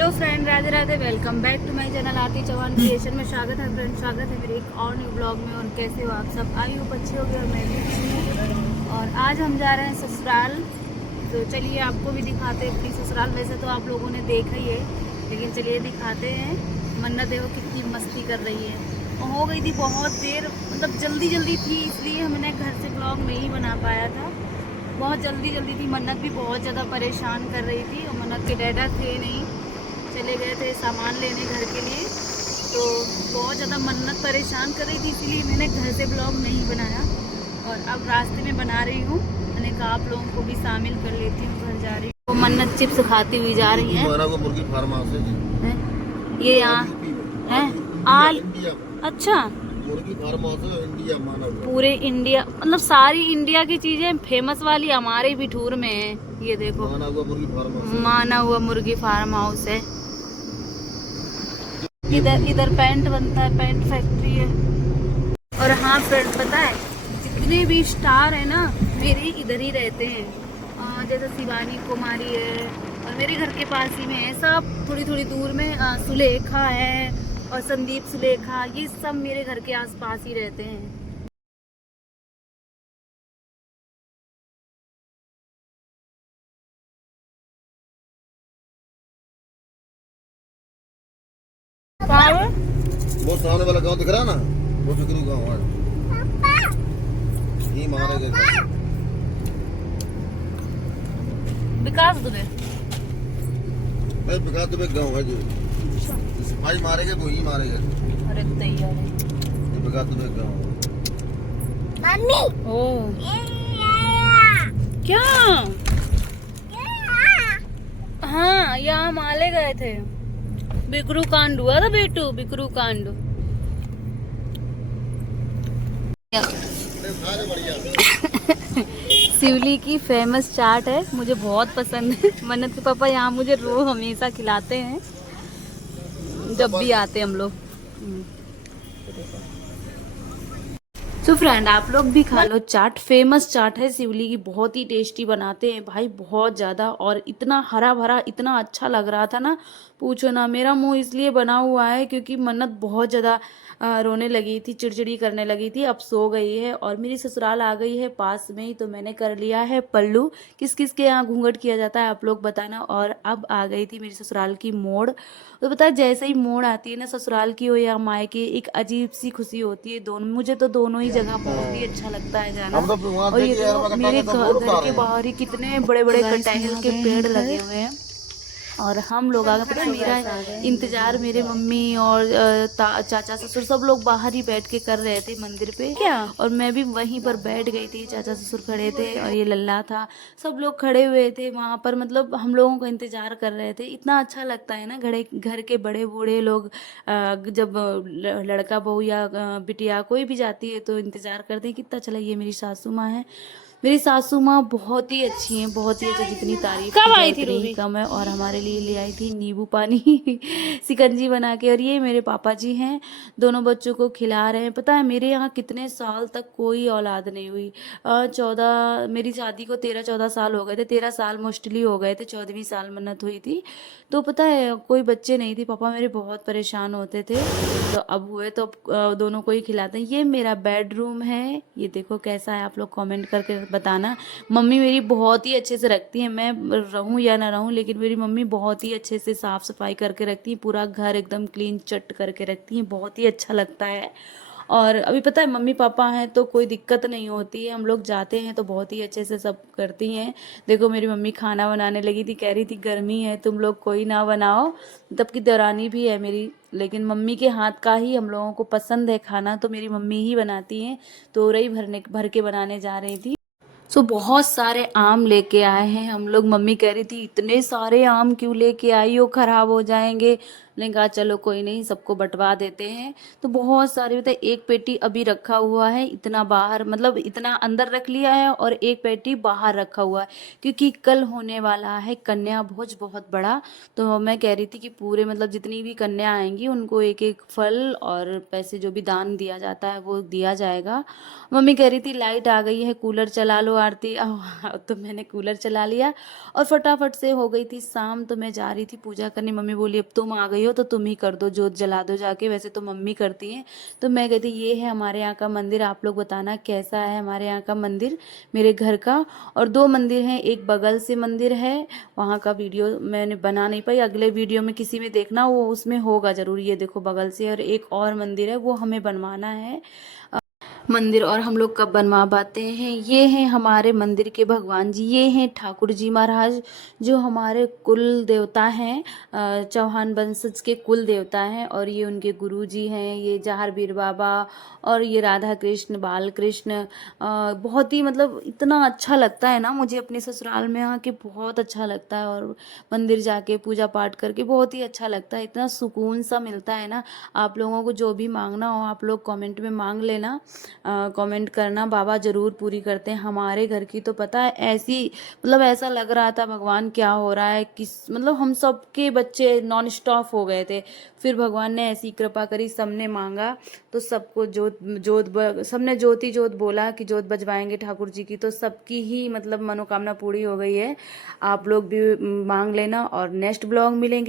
Hello friend, Radhe Radhe. Welcome back to my channel Aarti Chauhan creation में स्वागत है फ्रेंड। स्वागत है मेरे एक और न्यू ब्लॉग में। और कैसे हो आप सब? आई होप अच्छे हो गए और मैं भी अच्छी हूँ। और आज हम जा रहे हैं ससुराल, तो चलिए आपको भी दिखाते हैं अपनी ससुराल। वैसे तो आप लोगों ने देखा ही है, लेकिन चलिए दिखाते हैं। मन्नत देखो कितनी मस्ती कर रही है। और हो गई थी बहुत देर, मतलब जल्दी जल्दी थी, इसलिए हमने घर से ब्लॉग नहीं बना पाया था। बहुत जल्दी थी। मन्नत भी बहुत ज़्यादा परेशान कर रही थी और मन्नत के डैडा थे नहीं, चले गए थे सामान लेने घर के लिए। तो बहुत ज़्यादा मन्नत परेशान कर रही थी, इसीलिए मैंने घर से ब्लॉग नहीं बनाया। और अब रास्ते में बना रही हूँ। मैंने कहा आप लोगों को भी शामिल कर लेती हूँ, घर जा रही हूँ। तो मन्नत चिप्स खाती हुई जा रही है। मुर्गी फार्म हाउस है ये यहाँ है आल। अच्छा, मुर्गी फार्म हाउस है इंडिया मानव। पूरे इंडिया, मतलब सारी इंडिया की चीजें फेमस वाली हमारे बिठूर में है। ये देखो, माना हुआ मुर्गी फार्म हाउस है। माना हुआ मुर्गी फार्म हाउस है। इधर पेंट बनता है, पेंट फैक्ट्री है। और हाँ फ्रेंड, पता है जितने भी स्टार है ना, मेरे इधर ही रहते हैं। जैसे शिवानी कुमारी है, और मेरे घर के पास ही में है। सब थोड़ी थोड़ी दूर में सुलेखा है और संदीप सुलेखा, ये सब मेरे घर के आसपास ही रहते हैं। वो सामने वाला गांव दिख रहा है ना, वो फिक्रू गांव है। ये मारे गए विकास दुबे। भाई बिका तो गांव है जो सिपाही मारे गए, वो ही मारे गए। अरे तैयार है। ये बिका तो गांव है। मम्मी ओ क्या? हाँ, यहाँ माले गए थे। बिकरू कांड हुआ था बेटू, बिकरू कांड। शिवली की फेमस चाट है, मुझे बहुत पसंद है। मन्नत के पापा यहाँ मुझे रोज हमेशा खिलाते हैं जब भी आते हम लोग। तो फ्रेंड, आप लोग भी खा लो चाट। फेमस चाट है शिवली की, बहुत ही टेस्टी बनाते हैं भाई, बहुत ज़्यादा। और इतना हरा भरा, इतना अच्छा लग रहा था ना, पूछो ना। मेरा मुंह इसलिए बना हुआ है क्योंकि मन्नत बहुत ज़्यादा रोने लगी थी, चिड़चिड़ी करने लगी थी। अब सो गई है और मेरी ससुराल आ गई है पास में ही, तो मैंने कर लिया है पल्लू। किस किस के यहाँ घूंघट किया जाता है आप लोग बताना। और अब आ गई थी मेरी ससुराल की मोड़। तो पता है, जैसे ही मोड़ आती है ना, ससुराल की हो या मायके, एक अजीब सी खुशी होती है। दोनों, मुझे तो दोनों ही जगह बहुत ही अच्छा लगता है जाना। और ये देखो मेरे घर के बाहर ही कितने बड़े बड़े कटहल के पेड़ लगे हुए हैं। और हम लोग आ गए। पता है, मेरा इंतजार मेरे मम्मी और चाचा ससुर सब लोग बाहर ही बैठ के कर रहे थे मंदिर पे क्या। और मैं भी वहीं पर बैठ गई थी, चाचा ससुर खड़े थे और ये लल्ला था, सब लोग खड़े हुए थे वहां पर। मतलब हम लोगों का इंतजार कर रहे थे। इतना अच्छा लगता है ना, घर के बड़े बूढ़े लोग जब लड़का बहू या बिटिया कोई भी जाती है तो इंतजार करते हैं। कितना अच्छा। ये मेरी सासू माँ है। मेरी सासू माँ बहुत ही अच्छी हैं, बहुत ही अच्छी। जितनी तारीफ कब आई थी उतनी ही कम है। और हमारे लिए ले आई थी नींबू पानी सिकंजी बना के। और ये मेरे पापा जी हैं, दोनों बच्चों को खिला रहे हैं। पता है मेरे यहाँ कितने साल तक कोई औलाद नहीं हुई। 14, मेरी शादी को 13-14 साल हो गए थे। 13 साल मोस्टली हो गए थे, 14वीं साल मन्नत हुई थी। तो पता है कोई बच्चे नहीं थे। पापा मेरे बहुत परेशान होते थे, तो अब हुए तो अब दोनों को ही खिलाते हैं। ये मेरा बेडरूम है, ये देखो कैसा है, आप लोग कमेंट करके बताना। मम्मी मेरी बहुत ही अच्छे से रखती है, मैं रहूं या ना रहूं, लेकिन मेरी मम्मी बहुत ही अच्छे से साफ सफाई करके रखती है। पूरा घर एकदम क्लीन चट करके रखती है, बहुत ही अच्छा लगता है। और अभी पता है मम्मी पापा हैं तो कोई दिक्कत नहीं होती है। हम लोग जाते हैं तो बहुत ही अच्छे से सब करती हैं। देखो मेरी मम्मी खाना बनाने लगी थी, कह रही थी गर्मी है तुम लोग कोई ना बनाओ। तब की देवरानी भी है मेरी, लेकिन मम्मी के हाथ का ही हम लोगों को पसंद है खाना, तो मेरी मम्मी ही बनाती हैं। तो रही भर के बनाने जा रही थी। बहुत सारे आम लेके आए हैं हम लोग। मम्मी कह रही थी इतने सारे आम क्यों लेके आई हो, खराब हो जाएंगे। मैंने कहा चलो कोई नहीं, सबको बंटवा देते हैं। तो बहुत सारे मतलब एक पेटी अभी रखा हुआ है, इतना बाहर मतलब इतना अंदर रख लिया है और एक पेटी बाहर रखा हुआ है, क्योंकि कल होने वाला है कन्या भोज बहुत बड़ा। तो मैं कह रही थी कि पूरे मतलब जितनी भी कन्या आएंगी उनको एक एक फल और पैसे जो भी दान दिया जाता है वो दिया जाएगा। मम्मी कह रही थी लाइट आ गई है, कूलर चला लो आरती। तो मैंने कूलर चला लिया और फटाफट से हो गई थी शाम। तो मैं जा रही थी पूजा करने, मम्मी बोली अब तुम आ गई हो तो तुम ही कर दो, जोत जला दो जाके, वैसे तो मम्मी करती हैं। तो मैं कहती ये है हमारे यहाँ का मंदिर, आप लोग बताना कैसा है हमारे यहाँ का मंदिर, मेरे घर का। और दो मंदिर हैं, एक बगल से मंदिर है, वहाँ का वीडियो मैंने बना नहीं पाई, अगले वीडियो में किसी में देखना, वो उसमें होगा ज़रूर। ये देखो बगल से, और एक और मंदिर है वो हमें बनवाना है मंदिर, और हम लोग कब बनवा पाते हैं। ये हैं हमारे मंदिर के भगवान जी, ये हैं ठाकुर जी महाराज जो हमारे कुल देवता हैं, चौहान वंशज के कुल देवता हैं। और ये उनके गुरु जी हैं, ये जहारवीर बाबा, और ये राधा कृष्ण बाल कृष्ण। बहुत ही मतलब इतना अच्छा लगता है ना मुझे अपने ससुराल में आके, बहुत अच्छा लगता है। और मंदिर जाके पूजा पाठ करके बहुत ही अच्छा लगता है, इतना सुकून सा मिलता है ना। आप लोगों को जो भी मांगना हो आप लोग कमेंट में मांग लेना, कमेंट करना, बाबा जरूर पूरी करते हैं। हमारे घर की तो पता है ऐसी मतलब ऐसा लग रहा था भगवान क्या हो रहा है, किस मतलब हम सबके बच्चे नॉन स्टॉप हो गए थे। फिर भगवान ने ऐसी कृपा करी, सबने मांगा तो सबको सबने ज्योति जोत बोला कि जोत बजवाएंगे ठाकुर जी की, तो सबकी ही मतलब मनोकामना पूरी हो गई है। आप लोग भी मांग लेना, और नेक्स्ट ब्लॉग मिलेंगे।